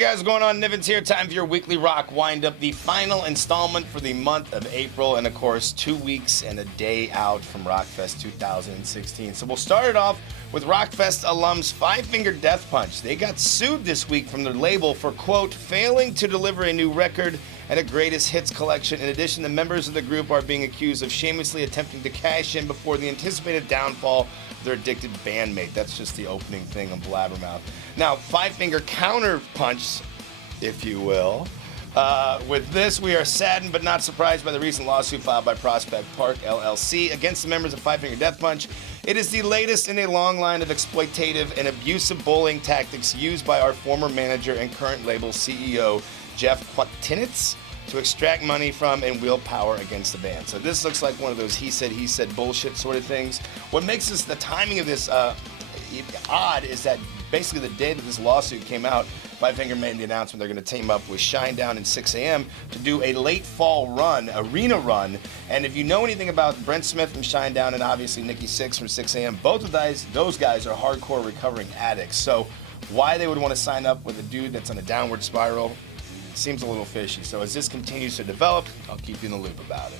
guys, what's going on? Niven's here. Time for your weekly rock wind-up, the final installment for the month of April, and of course, 2 weeks and a day out from Rockfest 2016. So we'll start it off with Rockfest alums Five Finger Death Punch. They got sued this week from their label for, quote, failing to deliver a new record and a greatest hits collection. In addition, the members of the group are being accused of shamelessly attempting to cash in before the anticipated downfall of their addicted bandmate. That's just the opening thing on Blabbermouth. Now, Five Finger counter punch, if you will. With this, we are saddened but not surprised by the recent lawsuit filed by Prospect Park LLC against the members of Five Finger Death Punch. It is the latest in a long line of exploitative and abusive bullying tactics used by our former manager and current label CEO, Jeff Quatinitz, to extract money from and wield power against the band. So this looks like one of those he said bullshit sort of things. What makes this, the timing of this odd is that basically the day that this lawsuit came out, Five Finger made the announcement they're going to team up with Shinedown and Sixx AM to do a late fall run, arena run. And if you know anything about Brent Smith from Shinedown and obviously Nikki Sixx from Sixx AM, both of those guys are hardcore recovering addicts. So why they would want to sign up with a dude that's on a downward spiral seems a little fishy. So as this continues to develop, I'll keep you in the loop about it.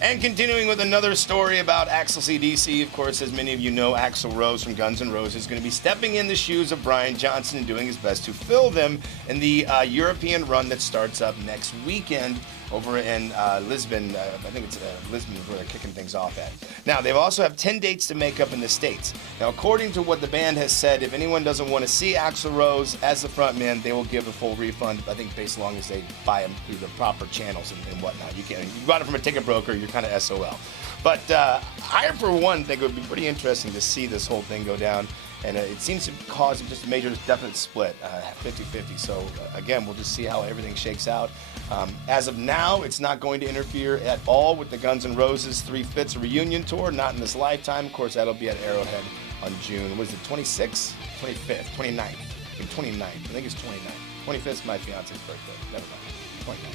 And continuing with another story about Axl DC, of course, as many of you know, Axl Rose from Guns N' Roses is going to be stepping in the shoes of Brian Johnson and doing his best to fill them in the European run that starts up next weekend over in Lisbon. I think it's Lisbon is where they're kicking things off at. Now, they also have 10 dates to make up in the States. Now, according to what the band has said, if anyone doesn't want to see Axl Rose as the frontman, they will give a full refund, I think, based as long as they buy them through the proper channels and whatnot. You got it from a ticket broker, you're kind of SOL. But I, for one, think it would be pretty interesting to see this whole thing go down. And it seems to cause just a major, definite split, 50-50. So, again, we'll just see how everything shakes out. As of now, it's not going to interfere at all with the Guns N' Roses 3 Fits reunion tour, not in this lifetime. Of course, that'll be at Arrowhead on June, what is it, 26th? 25th, 29th. I think 29th. I think it's 29th. 25th is my fiance's birthday. Never mind. 29th.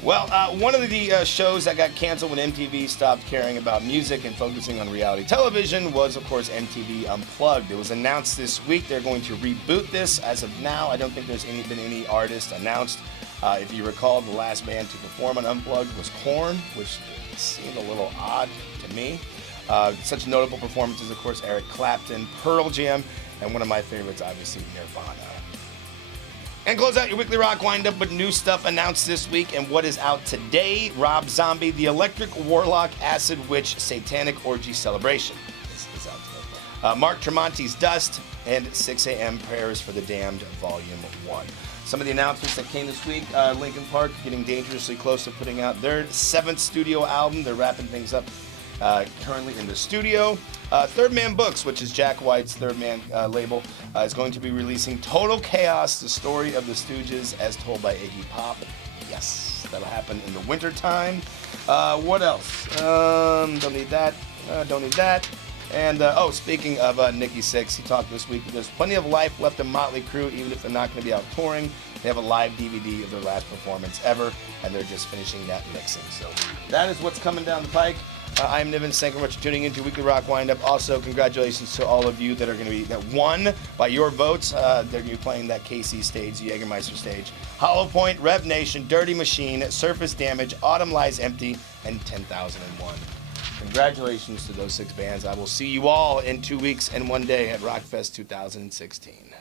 Well, one of the shows that got canceled when MTV stopped caring about music and focusing on reality television was, of course, MTV Unplugged. It was announced this week they're going to reboot this. As of now, I don't think there's been any artist announced. If you recall, the last band to perform on Unplugged was Korn, which seemed a little odd to me. Such notable performances, of course, Eric Clapton, Pearl Jam, and one of my favorites, obviously, Nirvana. And close out your weekly rock wind-up with new stuff announced this week and what is out today. Rob Zombie, The Electric Warlock Acid Witch Satanic Orgy Celebration. This is out today. Mark Tremonti's Dust and Sixx AM Prayers for the Damned Volume 1. Some of the announcements that came this week, Linkin Park getting dangerously close to putting out their 7th studio album. They're wrapping things up currently in the studio. Third Man Books, which is Jack White's Third Man label, is going to be releasing Total Chaos, the story of the Stooges as told by Iggy Pop. Yes, that'll happen in the winter time. What else? Don't need that. Don't need that. And, speaking of Nikki Sixx, he talked this week. There's plenty of life left in Motley Crue, even if they're not going to be out touring. They have a live DVD of their last performance ever, and they're just finishing that mixing. So that is what's coming down the pike. I'm Niven. Thank you very much for tuning into Weekly Rock Windup. Also, congratulations to all of you that are going to be, that won by your votes. They're going to be playing that KC stage, the Jägermeister stage. Hollow Point, Rev Nation, Dirty Machine, Surface Damage, Autumn Lies Empty, and 10,001. Congratulations to those 6 bands. I will see you all in 2 weeks and 1 day at Rockfest 2016.